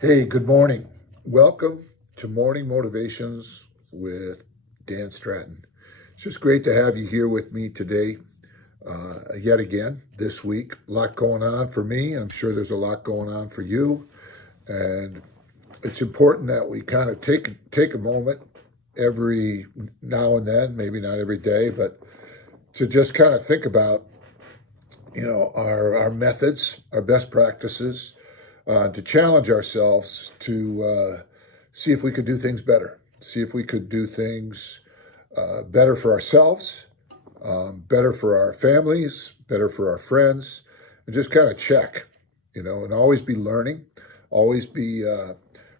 Hey, good morning. Welcome to Morning Motivations with Dan Stratton. It's just great to have you here with me today, yet again this week. A lot going on for me. I'm sure there's a lot going on for you. And it's important that we kind of take a moment every now and then, maybe not every day, but to just kind of think about, our methods, our best practices, to challenge ourselves to see if we could do things better, see if we could do things better for ourselves, better for our families, better for our friends, and just kind of check, and always be learning, always be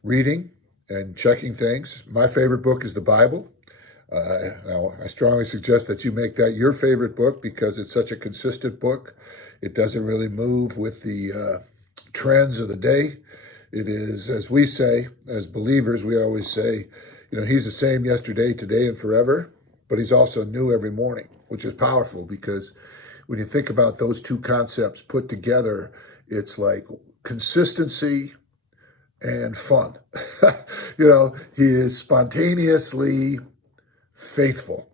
reading and checking things. My favorite book is the Bible. Now, I strongly suggest that you make that your favorite book because it's such a consistent book. It doesn't really move with the trends of the day. It is, as we say, as believers, we always say, he's the same yesterday, today, and forever, but he's also new every morning, which is powerful because when you think about those two concepts put together, it's like consistency and fun. He is spontaneously faithful.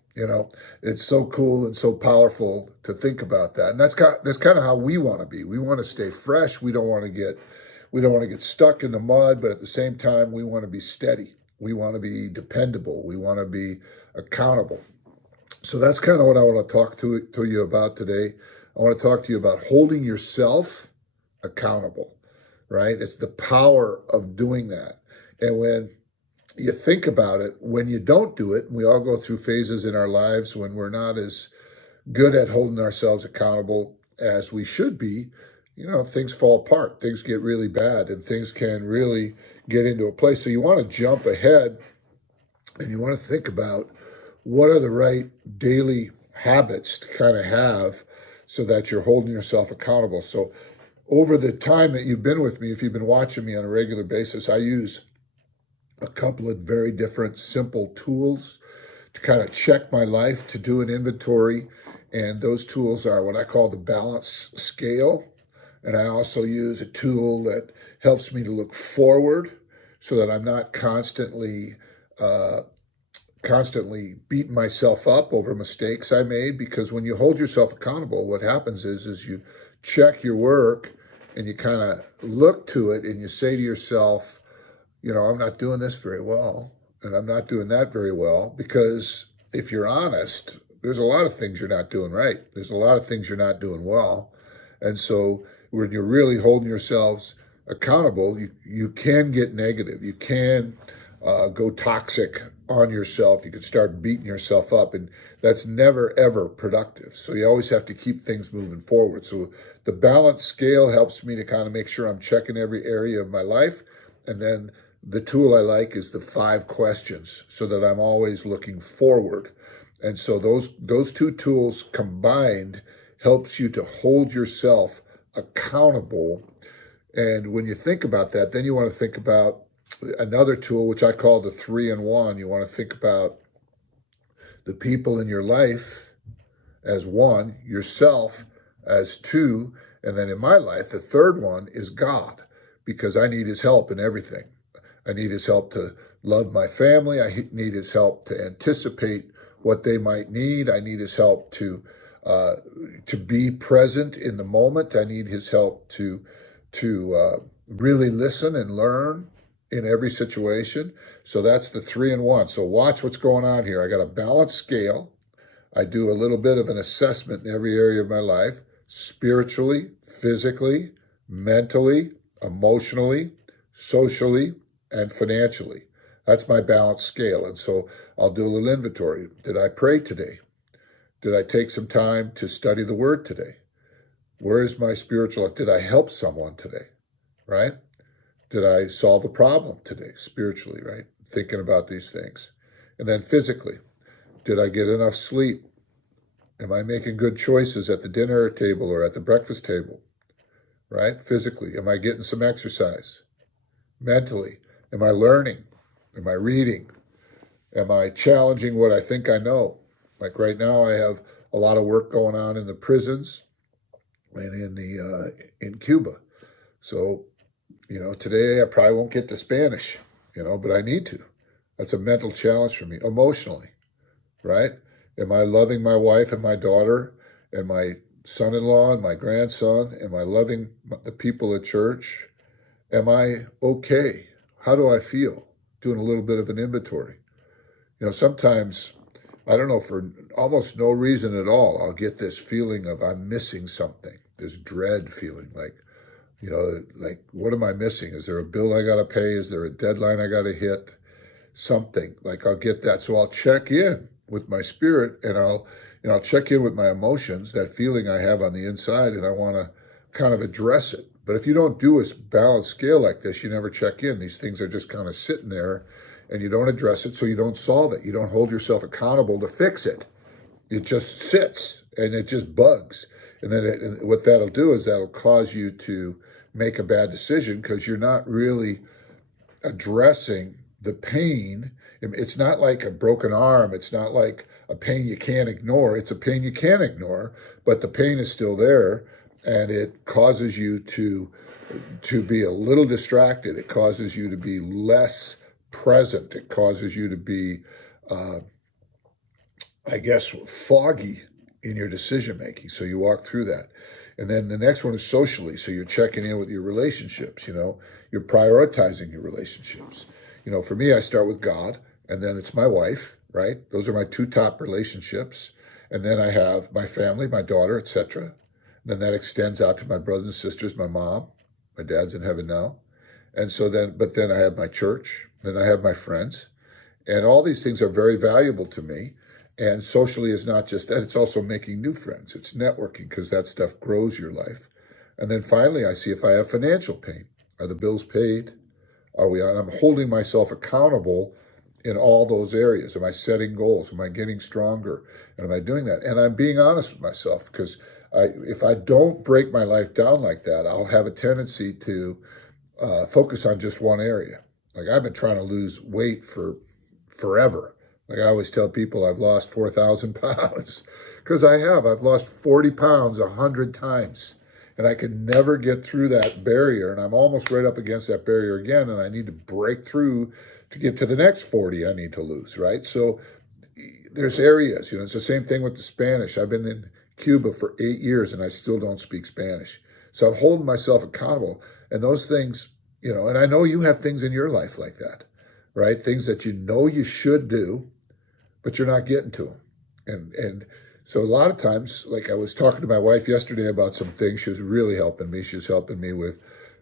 It's so cool and so powerful to think about that, and that's kind of how we want to be. We want to stay fresh. We don't want to get stuck in the mud, but at the same time, we want to be steady. We want to be dependable. We want to be accountable. So that's kind of what I want to talk to you about today. I want to talk to you about holding yourself accountable. Right? It's the power of doing that, and when you think about it, when you don't do it, we all go through phases in our lives when we're not as good at holding ourselves accountable as we should be, things fall apart, things get really bad, and things can really get into a place. So you want to jump ahead and you want to think about what are the right daily habits to kind of have so that you're holding yourself accountable. So over the time that you've been with me, if you've been watching me on a regular basis, I use a couple of very different simple tools to kind of check my life, to do an inventory. And those tools are what I call the balance scale. And I also use a tool that helps me to look forward so that I'm not constantly beating myself up over mistakes I made. Because when you hold yourself accountable, what happens is you check your work and you kind of look to it and you say to yourself, I'm not doing this very well, and I'm not doing that very well, because if you're honest, there's a lot of things you're not doing right. There's a lot of things you're not doing well. And so when you're really holding yourselves accountable, you can get negative. You can go toxic on yourself. You can start beating yourself up, and that's never, ever productive. So you always have to keep things moving forward. So the balance scale helps me to kind of make sure I'm checking every area of my life. And then the tool I like is the 5 questions so that I'm always looking forward. And so those two tools combined helps you to hold yourself accountable. And when you think about that, then you want to think about another tool, which I call the 3-in-1. You want to think about the people in your life as 1, yourself as 2, and then in my life, the third one is God, because I need his help in everything. I need his help to love my family. I need his help to anticipate what they might need. I need his help to be present in the moment. I need his help to really listen and learn in every situation. So that's the 3-in-1. So watch what's going on here. I got a balanced scale. I do a little bit of an assessment in every area of my life, spiritually, physically, mentally, emotionally, socially, and financially. That's my balance scale. And so I'll do a little inventory. Did I pray today? Did I take some time to study the word today? Where is my spiritual life? Did I help someone today? Right? Did I solve a problem today spiritually? Right? Thinking about these things. And then physically, did I get enough sleep? Am I making good choices at the dinner table or at the breakfast table? Right? Physically, am I getting some exercise? Mentally, am I learning? Am I reading? Am I challenging what I think I know? Like right now, I have a lot of work going on in the prisons and in Cuba. So Today I probably won't get to Spanish, but I need to. That's a mental challenge for me emotionally, right? Am I loving my wife and my daughter and my son-in-law and my grandson? Am I loving the people at church? Am I okay? How do I feel? Doing a little bit of an inventory. Sometimes, I don't know, for almost no reason at all, I'll get this feeling of I'm missing something, this dread feeling like, what am I missing? Is there a bill I got to pay? Is there a deadline I got to hit? Something like I'll get that. So I'll check in with my spirit and I'll check in with my emotions, that feeling I have on the inside, and I want to kind of address it. But if you don't do a balanced scale like this, you never check in. These things are just kind of sitting there and you don't address it, so you don't solve it. You don't hold yourself accountable to fix it. It just sits and it just bugs. And then what that'll do is that'll cause you to make a bad decision because you're not really addressing the pain. It's not like a broken arm. It's not like a pain you can't ignore. It's a pain you can ignore, but the pain is still there, and it causes you to be a little distracted. It causes you to be less present. It causes you to be, foggy in your decision making. So you walk through that. And then the next one is socially. So you're checking in with your relationships, you're prioritizing your relationships. For me, I start with God, and then it's my wife, right? Those are my two top relationships. And then I have my family, my daughter, etc. Then that extends out to my brothers and sisters, my mom, my dad's in heaven now. And so but then I have my church, then I have my friends. And all these things are very valuable to me. And socially is not just that, it's also making new friends. It's networking, because that stuff grows your life. And then finally, I see if I have financial pain. Are the bills paid? I'm holding myself accountable in all those areas. Am I setting goals? Am I getting stronger? And am I doing that? And I'm being honest with myself, because if I don't break my life down like that, I'll have a tendency to focus on just one area. Like I've been trying to lose weight for forever. Like I always tell people, I've lost 4,000 pounds because I've lost 40 pounds 100 times, and I can never get through that barrier. And I'm almost right up against that barrier again. And I need to break through to get to the next 40 I need to lose. Right. So there's areas, it's the same thing with the Spanish. I've been in Cuba for 8 years and I still don't speak Spanish. So I'm holding myself accountable, and those things, and I know you have things in your life like that, right? Things that you should do, but you're not getting to them. And so a lot of times, like I was talking to my wife yesterday about some things, she was really helping me. She was helping me with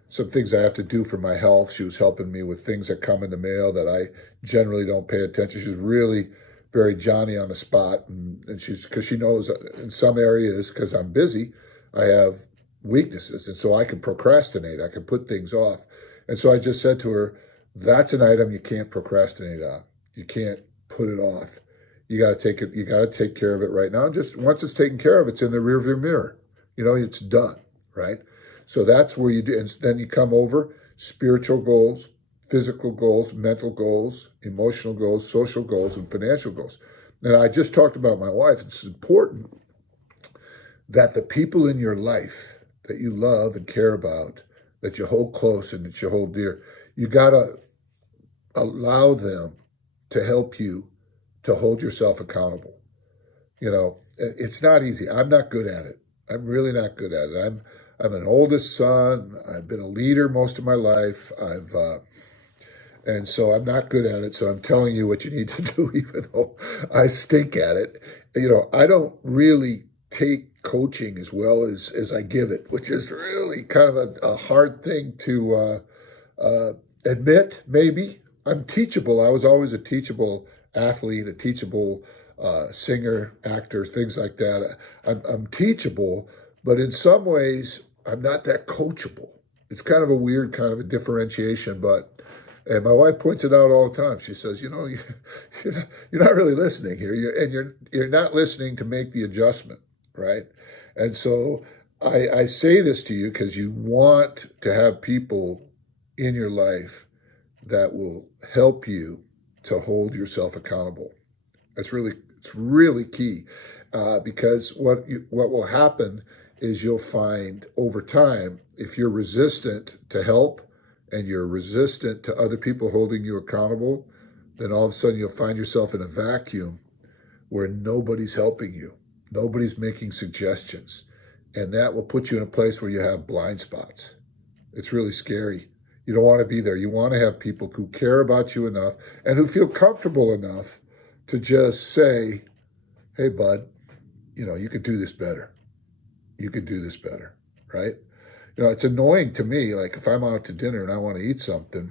some things I have to do for my health. She was helping me with things that come in the mail that I generally don't pay attention. She's really very Johnny on the spot. And because she knows in some areas, because I'm busy, I have weaknesses. And so I can procrastinate. I can put things off. And so I just said to her, that's an item you can't procrastinate on. You can't put it off. You got to take it. You got to take care of it right now. And just once it's taken care of, it's in the rearview mirror. It's done, right? So that's where you do. And then you come over spiritual goals, physical goals, mental goals, emotional goals, social goals, and financial goals. And I just talked about my wife. It's important that the people in your life that you love and care about, that you hold close and that you hold dear, you got to allow them to help you to hold yourself accountable. It's not easy. I'm not good at it. I'm really not good at it. I'm an oldest son. I've been a leader most of my life. And so I'm not good at it. So I'm telling you what you need to do, even though I stink at it. I don't really take coaching as well as I give it, which is really kind of a hard thing to admit, maybe. I'm teachable. I was always a teachable athlete, a teachable singer, actor, things like that. I'm teachable, but in some ways, I'm not that coachable. It's kind of a weird kind of a differentiation, and my wife points it out all the time. She says, you're not really listening here, you're not listening to make the adjustment, right? And so I say this to you because you want to have people in your life that will help you to hold yourself accountable. It's really key, because what will happen is you'll find over time, if you're resistant to help, and you're resistant to other people holding you accountable, then all of a sudden you'll find yourself in a vacuum where nobody's helping you. Nobody's making suggestions. And that will put you in a place where you have blind spots. It's really scary. You don't want to be there. You want to have people who care about you enough and who feel comfortable enough to just say, hey, bud, you could do this better. You could do this better, right? It's annoying to me, like if I'm out to dinner and I want to eat something,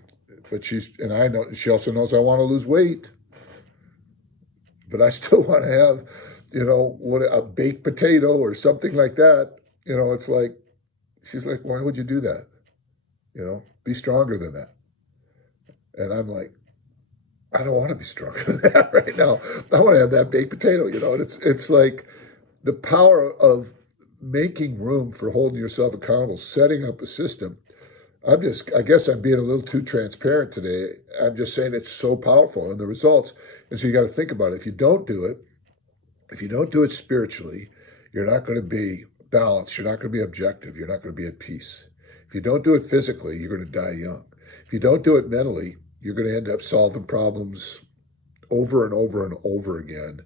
but she also knows I want to lose weight, but I still want to have, a baked potato or something like that. It's like, she's like, why would you do that? Be stronger than that. And I'm like, I don't want to be stronger than that right now. I want to have that baked potato, and it's like the power of making room for holding yourself accountable, setting up a system. I guess I'm being a little too transparent today. I'm just saying it's so powerful and the results. And so you got to think about it. If you don't do it spiritually, you're not going to be balanced. You're not going to be objective. You're not going to be at peace. If you don't do it physically, you're going to die young. If you don't do it mentally, you're going to end up solving problems over and over and over again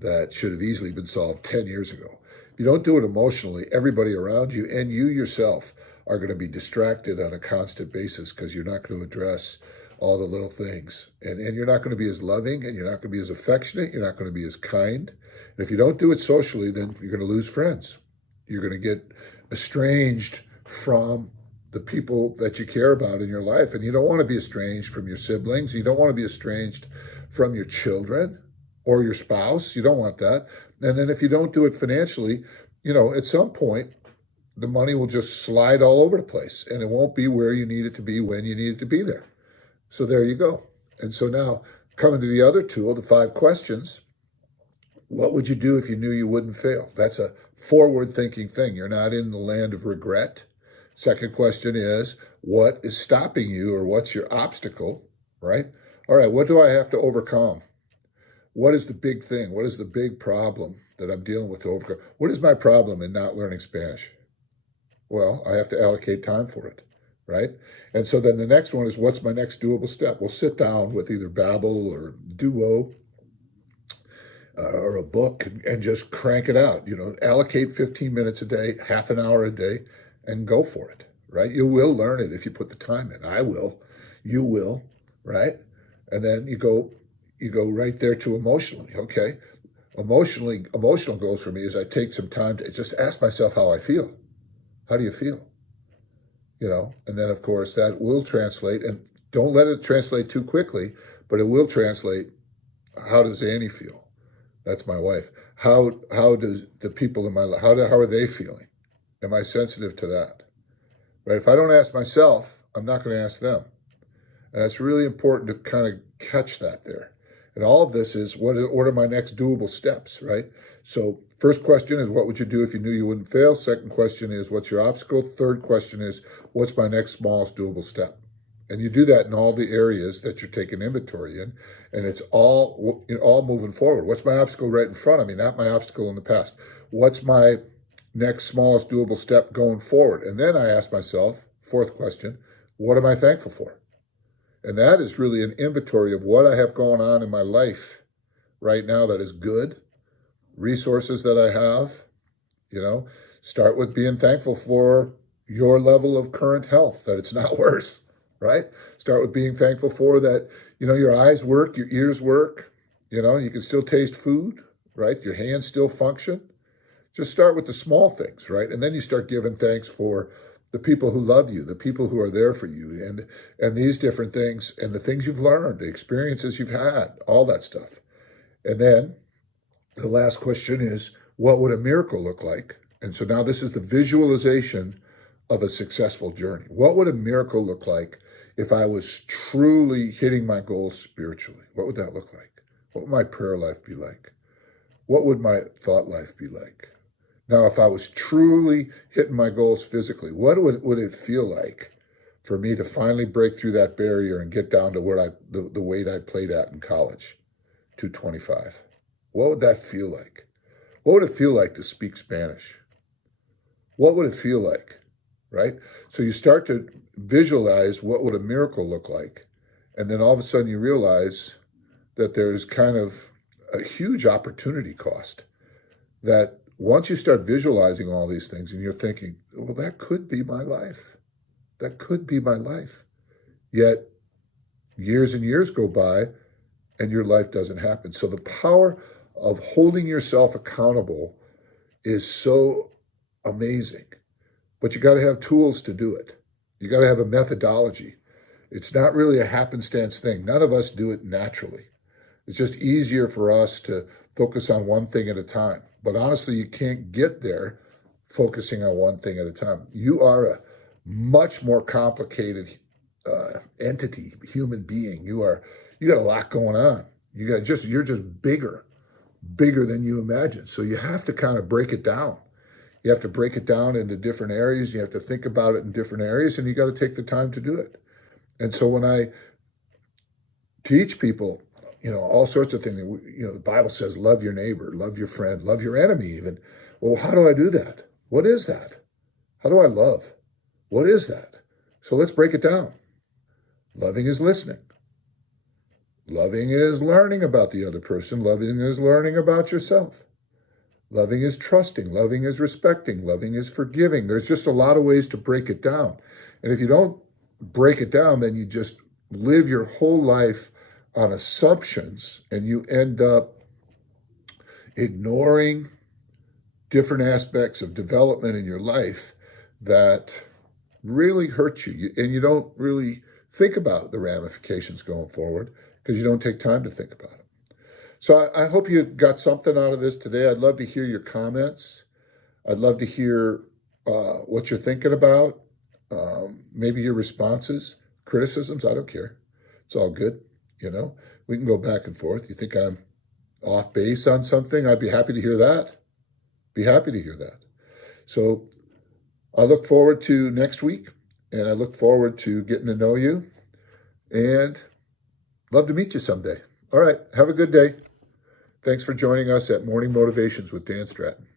that should have easily been solved 10 years ago. If you don't do it emotionally, everybody around you and you yourself are going to be distracted on a constant basis because you're not going to address all the little things. And you're not going to be as loving, and you're not going to be as affectionate. You're not going to be as kind. And if you don't do it socially, then you're going to lose friends. You're going to get estranged from the people that you care about in your life. And you don't want to be estranged from your siblings. You don't want to be estranged from your children or your spouse. You don't want that. And then if you don't do it financially, at some point, the money will just slide all over the place and it won't be where you need it to be when you need it to be there. So there you go. And so now coming to the other tool, the 5 questions, what would you do if you knew you wouldn't fail? That's a forward-thinking thing. You're not in the land of regret. Second question is, what is stopping you, or what's your obstacle, right? All right, what do I have to overcome? What is the big thing? What is the big problem that I'm dealing with to overcome? What is my problem in not learning Spanish? Well, I have to allocate time for it, right? And so then the next one is, what's my next doable step? We'll sit down with either Babbel or Duo or a book and just crank it out. Allocate 15 minutes a day, half an hour a day, and go for it, right? You will learn it if you put the time in. I will. You will, right? And then you go right there to emotionally, okay? Emotional goals for me is I take some time to just ask myself how I feel. How do you feel? And then of course that will translate, and don't let it translate too quickly, but it will translate. How does Annie feel? That's my wife. How does the people in my life, how are they feeling? Am I sensitive to that? Right? If I don't ask myself, I'm not going to ask them. And it's really important to kind of catch that there. And all of this is, what are my next doable steps, right? So first question is, what would you do if you knew you wouldn't fail? Second question is, what's your obstacle? Third question is, what's my next smallest doable step? And you do that in all the areas that you're taking inventory in, and it's all moving forward. What's my obstacle right in front of me, not my obstacle in the past? What's my next smallest doable step going forward? And then I ask myself, fourth question, what am I thankful for? And that is really an inventory of what I have going on in my life right now that is good, resources that I have. Start with being thankful for your level of current health, that it's not worse, right? Start with being thankful for that, your eyes work, your ears work, you can still taste food, right? Your hands still function. Just start with the small things, right? And then you start giving thanks for the people who love you, the people who are there for you, and these different things, and the things you've learned, the experiences you've had, all that stuff. And then the last question is, what would a miracle look like? And so now this is the visualization of a successful journey. What would a miracle look like if I was truly hitting my goals spiritually? What would that look like? What would my prayer life be like? What would my thought life be like? Now, if I was truly hitting my goals physically, what would it feel like for me to finally break through that barrier and get down to where the weight I played at in college, 225? What would that feel like? What would it feel like to speak Spanish? What would it feel like right? So you start to visualize what would a miracle look like. And then all of a sudden you realize that there's kind of a huge opportunity cost, that once you start visualizing all these things and you're thinking, well, that could be my life. That could be my life. Yet years and years go by and your life doesn't happen. So the power of holding yourself accountable is so amazing. But you got to have tools to do it. You got to have a methodology. It's not really a happenstance thing. None of us do it naturally. It's just easier for us to focus on one thing at a time. But honestly, you can't get there focusing on one thing at a time. You are a much more complicated entity, human being. You got a lot going on. You're just bigger than you imagine. So you have to kind of break it down. You have to break it down into different areas. You have to think about it in different areas, and you got to take the time to do it. And so when I teach people, all sorts of things, the Bible says, love your neighbor, love your friend, love your enemy even. Well, how do I do that? What is that? How do I love? What is that? So let's break it down. Loving is listening. Loving is learning about the other person. Loving is learning about yourself. Loving is trusting. Loving is respecting. Loving is forgiving. There's just a lot of ways to break it down. And if you don't break it down, then you just live your whole life on assumptions, and you end up ignoring different aspects of development in your life that really hurt you. And you don't really think about the ramifications going forward because you don't take time to think about it. So I hope you got something out of this today. I'd love to hear your comments. I'd love to hear what you're thinking about, maybe your responses, criticisms. I don't care. It's all good. We can go back and forth. You think I'm off base on something? I'd be happy to hear that. Be happy to hear that. So I look forward to next week, and I look forward to getting to know you, and love to meet you someday. All right. Have a good day. Thanks for joining us at Morning Motivations with Dan Stratton.